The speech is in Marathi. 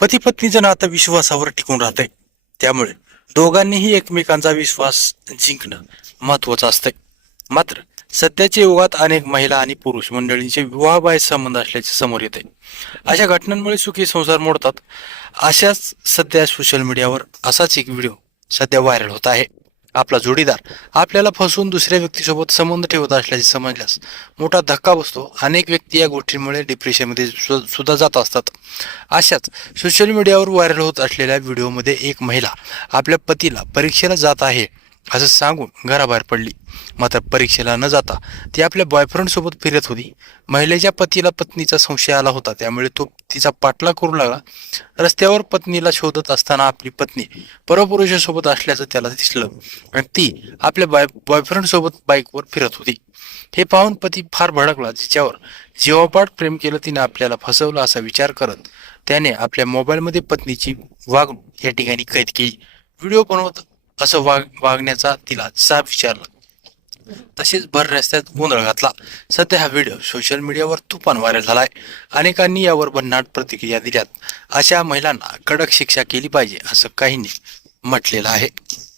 पती पत्नीचं नातं विश्वासावर टिकून राहतंय. त्यामुळे दोघांनीही एकमेकांचा विश्वास जिंकणं महत्वाचं असतंय. मात्र सध्याच्या युगात अनेक महिला आणि पुरुष मंडळींचे विवाहबाह्य संबंध असल्याचे समोर येते. अशा घटनांमुळे सुखी संसार मोडतात. अशाच सध्या सोशल मीडियावर असाच एक व्हिडिओ सध्या व्हायरल होत आहे. आपला जोडीदार आपल्याला फसवून दुसऱ्या व्यक्तीसोबत संबंध ठेवत असल्याचे समजल्यास मोठा धक्का बसतो. अनेक व्यक्ती या गोष्टींमुळे डिप्रेशनमध्ये सुद्धा जात असतात. अशाच सोशल मीडियावर व्हायरल होत असलेल्या व्हिडिओमध्ये एक महिला आपल्या पतीला परीक्षेला जात आहे असं सांगून घराबाहेर पडली. मात्र परीक्षेला न जाता ती आपल्या बॉयफ्रेंड सोबत फिरत होती. महिलेच्या पतीला पत्नीचा संशय आला होता, त्यामुळे तो तिचा पाठलाग करू लागला. रस्त्यावर पत्नीला शोधत असताना आपली पत्नी परपुरुषासोबत असल्याचं त्याला दिसलं आणि ती आपल्या बॉयफ्रेंड सोबत बाईकवर फिरत होती. हे पाहून पती फार भडकला. जिच्यावर जीवापाड प्रेम केलं, तिने आपल्याला फसवलं असा विचार करत त्याने आपल्या मोबाईलमध्ये पत्नीची वागणूक या ठिकाणी कैद केली. व्हिडिओ बनवत असं वागण्याचा तिला जाब विचारला. तसेच भर रस्त्यात गोंधळ घातला. सध्या हा व्हिडिओ सोशल मीडियावर तुफान व्हायरल झालाय. अनेकांनी यावर भन्नाट प्रतिक्रिया दिल्यात. अशा महिलांना कडक शिक्षा केली पाहिजे असं काहींनी म्हटलेलं आहे.